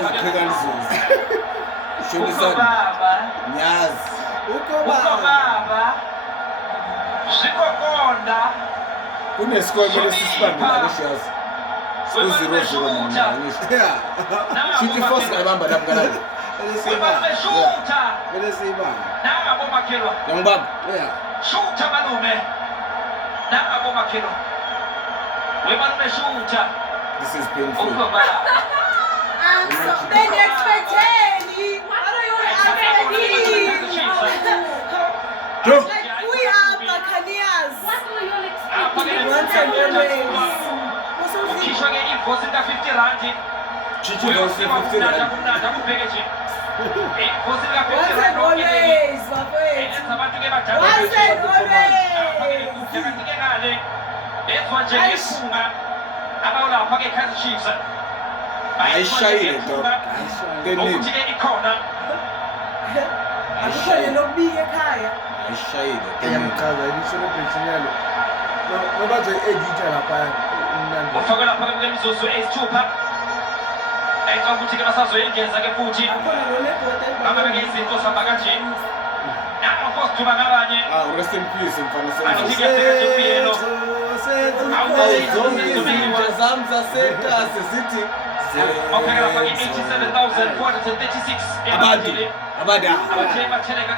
Ziqhekanisos. Shonisa baba Nyazi. uko baba zikokonda Kunesikole lesisibambe la ngishazi. 0-0 mina ngisho. Shithi force ngabamba lapha kalala. Bele siba nabo makhelwa Ngibamba. shutha malume nabo makhelwa webalume shutha This is painful. uko baba Then expecting. What are you expecting? Joe. Like we are Buccaneers. What were you expecting? Once and always. ukishwa ngeimvosi ka50 rand Chichi goes to 15 rand. ndakubhekeje imvosi Once ka50 and rand always, my friend. abantu ke badala Once and always. ngale lezwa nje ngefunga abawulapha ke Kaizer Chiefs Ayishayile dog. ukuthi ke ikhona Akukhona nokubika ekhaya. Ayishayile. Eyamchaza ini celebration yalo. Ngoba nje editha lapha umnandi. ufake lapha ke kwemizuzu eyisithupha exa ukuthi ke basazoyengeza ke futhi Akukhona nolebhodi baba beke izinto sihamba kanje nako sithuba ngabanye Rest in peace mfana Aluthi senzo. ke impilo Izinja zami zaseta sesithi okay lapha ke 87,436 abantu abadala abathe batheleka